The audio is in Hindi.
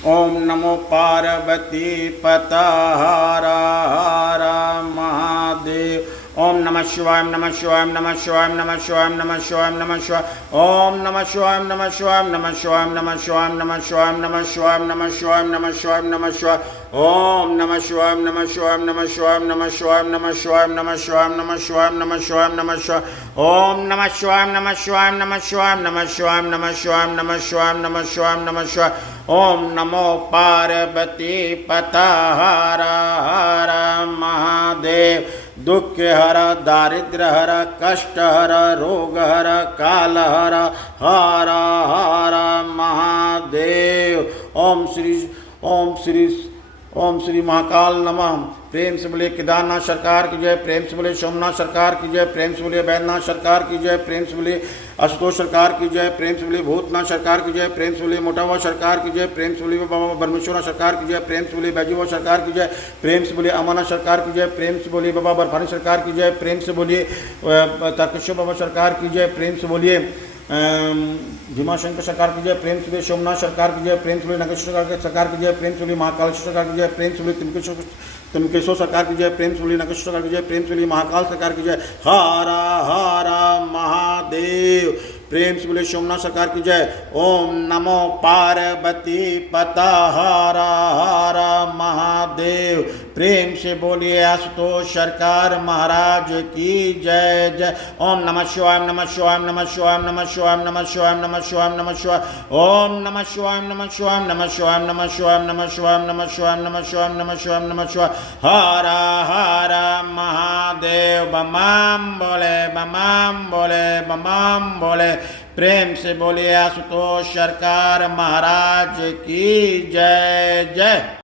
ओम नमो पार्वती पता हर हर महादेव। ओम नमः शिवाय नमः शिवाय नमः शिवाय नमः शिवाय नमः शिवाय नमः शिवाय। ओम नमः शिवाय नमः शिवाय नमः शिवाय नमः शिवाय नमः शिवाय नमः शिवाय नमः शिवाय नमः शिवाय नमः शिवाय। ओम नमः शिवाय नमः शिवाय नमः शिवाय नमः शिवाय नमः शिवाय नमः शिवाय नमः शिवाय नमः शिवाय नमः शिवाय। ओम नमः शिवाय नमः शिवाय नमः शिवाय नमः शिवाय नमः शिवाय नमः शिवाय नमः शिवाय नमः शिवाय। ओम नमो पार्वती पता हर हर महादेव। दुख हर दारिद्र्य हर कष्ट हर रोग हर काल हर हर हर महादेव। ओम श्री महाकाल नमः। प्रेम से बोले केदारनाथ सरकार की जय, प्रेम से बोले सोमनाथ सरकार की जय, प्रेम से बोले बैद्यनाथ सरकार की जय, प्रेम से बोले आशुतोष सरकार की जय, प्रेम से बोले भूतनाथ सरकार की जय, प्रेम से बोले मोटावा सरकार की जय, प्रेम से बोले बाबा ब्रह्मेश्वरा सरकार की जय, प्रेम से बोले बैजूवा सरकार की जय, प्रेम से बोले अमरनाथ सरकार की जय, प्रेम से बोले बाबा बर्फानी सरकार की जय, प्रेम से बोलिए तारकेश्वर बाबा सरकार की जय, प्रेम से बोलिए भीमाशंकर सरकार की जय, प्रेम से बोले सोमनाथ सरकार की जय, प्रेम से बोले नागेश्वर सरकार की जय, प्रेम से बोले महाकालेश्वर सरकार की जय, प्रेम से बोले त्रिमकेश्वर सरकार की जय, प्रेम से बोले नागेश्वर सरकार की जय, प्रेम से बोले महाकाल सरकार की जय। हर हर महादेव। प्रेम से बोले सोमनाथ सरकार की जय। ओम नमो पार्वती पता हर हर महादेव। प्रेम से बोलिए आशुतोष सरकार महाराज की जय जय। ओम नमः शिवाय नमः शिवाय नमः शिवाय नमः शिवाय नमः शिवाय नमः शिवाय नमः शिवाय। ओम नमः शिवाय नमः शिवाय नमः शिवाय नमः शिवाय नमः शिवाय नमः शिवाय नमः शिवाय नमः शिवाय नमः शिवाय। हर हर महादेव। बमाम बोले बमाम बोले बमाम बोले। प्रेम से बोलिए आशुतोष सरकार महाराज की जय जय।